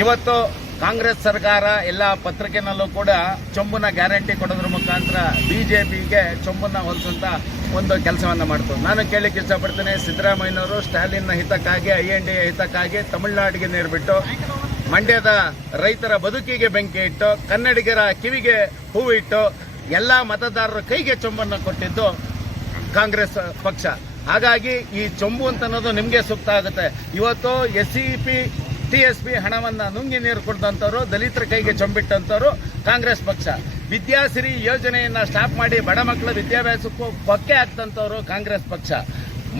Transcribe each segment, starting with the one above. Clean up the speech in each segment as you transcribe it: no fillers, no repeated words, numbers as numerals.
ಇವತ್ತು ಕಾಂಗ್ರೆಸ್ ಸರ್ಕಾರ ಎಲ್ಲ ಪತ್ರಿಕೆನಲ್ಲೂ ಕೂಡ ಚೊಂಬುನ ಗ್ಯಾರಂಟಿ ಕೊಡೋದ್ರ ಮುಖಾಂತರ ಬಿಜೆಪಿಗೆ ಚೊಂಬನ್ನ ಹೊಲಿಸುವಂತ ಒಂದು ಕೆಲಸವನ್ನ ಮಾಡ್ತು. ನಾನು ಕೇಳಲಿಕ್ಕೆ ಇಷ್ಟಪಡ್ತೇನೆ, ಸಿದ್ದರಾಮಯ್ಯನವರು ಸ್ಟಾಲಿನ್ನ ಹಿತಕ್ಕಾಗಿ INDA ಹಿತಕ್ಕಾಗಿ ತಮಿಳುನಾಡಿಗೆ ನೀರು ಬಿಟ್ಟು, ಮಂಡ್ಯದ ರೈತರ ಬದುಕಿಗೆ ಬೆಂಕಿ ಇಟ್ಟು, ಕನ್ನಡಿಗರ ಕಿವಿಗೆ ಹೂವು ಇಟ್ಟು, ಎಲ್ಲ ಮತದಾರರ ಕೈಗೆ ಚೊಂಬನ್ನು ಕೊಟ್ಟಿದ್ದು ಕಾಂಗ್ರೆಸ್ ಪಕ್ಷ. ಹಾಗಾಗಿ ಈ ಚೊಂಬು ಅಂತ ಅನ್ನೋದು ನಿಮಗೆ ಸೂಕ್ತ ಆಗುತ್ತೆ. ಇವತ್ತು SCP TSP ಹಣವನ್ನ ನುಂಗಿ ನೀರು ಕೊಡ್ದಂಥವ್ರು, ದಲಿತರ ಕೈಗೆ ಚೊಂಬಿಟ್ಟಂಥವ್ರು ಕಾಂಗ್ರೆಸ್ ಪಕ್ಷ. ವಿದ್ಯಾಸಿರಿ ಯೋಜನೆಯನ್ನ ಸ್ಟಾಪ್ ಮಾಡಿ ಬಡ ಮಕ್ಕಳ ವಿದ್ಯಾಭ್ಯಾಸಕ್ಕೂ ಕೊಕ್ಕೆ ಹಾಕ್ತಂಥವ್ರು ಕಾಂಗ್ರೆಸ್ ಪಕ್ಷ.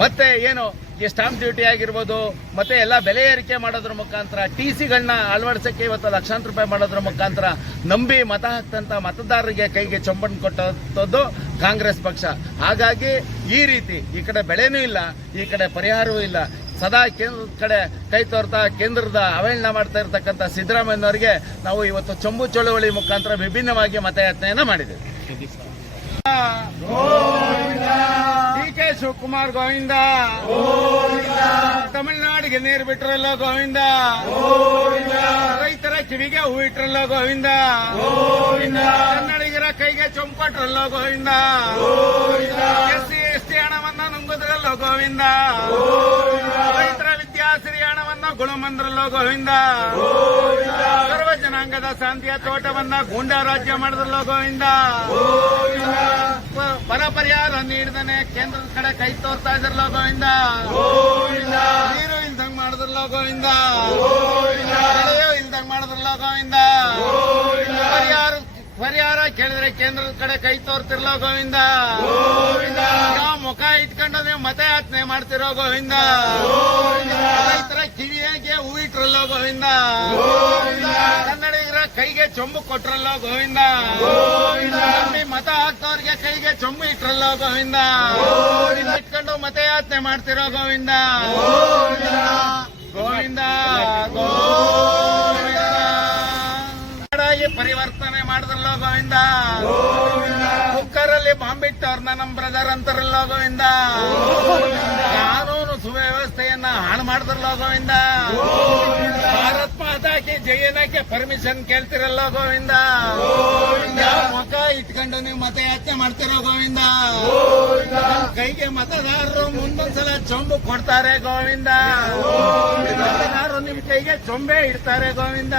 ಮತ್ತೆ ಏನು ಈ ಸ್ಟಾಂಪ್ ಡ್ಯೂಟಿ ಆಗಿರ್ಬೋದು, ಮತ್ತೆ ಎಲ್ಲ ಬೆಲೆ ಏರಿಕೆ ಮಾಡೋದ್ರ ಮುಖಾಂತರ, TCಗಳನ್ನ ಅಳವಡಿಸಕ್ಕೆ ಇವತ್ತು ಲಕ್ಷಾಂತರ ರೂಪಾಯಿ ಮಾಡೋದ್ರ ಮುಖಾಂತರ ನಂಬಿ ಮತ ಹಾಕ್ತಂತ ಮತದಾರರಿಗೆ ಕೈಗೆ ಚೊಂಬನ್ನು ಕೊಟ್ಟದ್ದು ಕಾಂಗ್ರೆಸ್ ಪಕ್ಷ. ಹಾಗಾಗಿ ಈ ರೀತಿ ಈ ಕಡೆ ಬೆಳೆನೂ ಇಲ್ಲ, ಈ ಕಡೆ ಪರಿಹಾರವೂ ಇಲ್ಲ, ಸದಾ ಕೇಂದ್ರದ ಕಡೆ ಕೈ ತೋರ್ತಾ ಕೇಂದ್ರದ ಅವಹೇಳನ ಮಾಡ್ತಾ ಇರತಕ್ಕಂಥ ಸಿದ್ದರಾಮಯ್ಯನವರಿಗೆ ನಾವು ಇವತ್ತು ಚೊಂಬು ಚಳವಳಿ ಮುಖಾಂತರ ವಿಭಿನ್ನವಾಗಿ ಮತಯಾಚನೆಯನ್ನ ಮಾಡಿದ್ದೇವೆ. DK ಶಿವಕುಮಾರ್ ಗೋವಿಂದ, ತಮಿಳುನಾಡಿಗೆ ನೀರು ಬಿಟ್ರಲ್ಲ ಗೋವಿಂದ, ರೈತರ ಕಿವಿಗೆ ಹೂ ಇಟ್ರಲ್ಲ ಗೋವಿಂದ, ಕನ್ನಡಿಗರ ಕೈಗೆ ಚೊಂಬು ಕೊಟ್ರಲ್ಲ ಗೋವಿಂದ, SC/ST ಹಣವನ್ನ ನುಂಗುದ್ರಲ್ಲ ಗೋವಿಂದ, ರೈತರ ವಿದ್ಯಾಸಿರಿ ಹಣವನ್ನ ಗುಣಮಂದ್ರಲ್ಲ ಗೋವಿಂದ, ಸರ್ವ ಜನಾಂಗದ ಶಾಂತಿಯ ತೋಟವನ್ನ ಗೂಂಡಾ ರಾಜ್ಯ ಮಾಡಿದ್ರಲ್ಲ ಗೋವಿಂದ, ಬರ ಪರಿಹಾರ ನೀಡಿದನೆ ಕೇಂದ್ರದ ಕಡೆ ಕೈ ತೋರ್ತಾ ಇದ್ರಲ್ಲ ಗೋವಿಂದ, ನೀರು ಇಲ್ದಂಗ್ ಮಾಡಿದ್ರಲ್ಲ ಗೋವಿಂದ, ಬೆಳೆಯೂ ಇಲ್ದಂಗ್ ಮಾಡಿದ್ರಲ್ಲ ಗೋವಿಂದ, ಪರಿಹಾರ ಕೇಳಿದ್ರೆ ಕೇಂದ್ರದ ಕಡೆ ಕೈ ತೋರ್ತಿರ್ಲೋ ಗೋವಿಂದ, ಯಾವ ಮುಖ ಇಟ್ಕೊಂಡು ನೀವು ಮತಯಾಚನೆ ಮಾಡ್ತಿರೋ ಗೋವಿಂದ, ರೈತರ ಕಿವಿಗೆ ಹೂ ಇಟ್ರಲ್ಲೋ ಗೋವಿಂದ, ಕನ್ನಡಿಗರ ಕೈಗೆ ಚೊಂಬು ಕೊಟ್ರಲ್ಲೋ ಗೋವಿಂದ, ನಂಬಿ ಮತ ಹಾಕ್ತವ್ರಿಗೆ ಕೈಗೆ ಚೊಂಬು ಇಟ್ರಲ್ಲೋ ಗೋವಿಂದ, ಇಟ್ಕೊಂಡು ಮತಯಾಚನೆ ಮಾಡ್ತಿರೋ ಗೋವಿಂದ, ಗೋವಿಂದ ಪರಿವರ್ತನೆ ಮಾಡಿದ್ರಲ್ಲೋ ಗೋವಿಂದ, ಕುಕ್ಕರಲ್ಲಿ ಬಾಂಬ್ ಇಟ್ಟವ್ರನ್ನ ನಮ್ ಬ್ರದರ್ ಅಂತಾರಲ್ಲೋ ಗೋವಿಂದ, ಕಾನೂನು ಸುವ್ಯವಸ್ಥೆಯನ್ನ ಹಾಳು ಮಾಡಿದ್ರಲ್ಲೋ ಗೋವಿಂದ, ಭಾರತ್ ಮಾತಾಕಿ ಜಯನಕ್ಕೆ ಪರ್ಮಿಷನ್ ಕೇಳ್ತಿರಲ್ಲೋ ಗೋವಿಂದ, ಮುಖ ಇಟ್ಕೊಂಡು ನೀವು ಮತಯಾಚನೆ ಮಾಡ್ತಿರೋ ಗೋವಿಂದ, ಕೈಗೆ ಮತದಾರರು ಮುಂದೊಂದ್ಸಲ ಚೊಂಬು ಕೊಡ್ತಾರೆ ಗೋವಿಂದ, ಮತದಾರರು ನಿಮ್ ಕೈಗೆ ಚೊಂಬೆ ಇಡ್ತಾರೆ ಗೋವಿಂದ.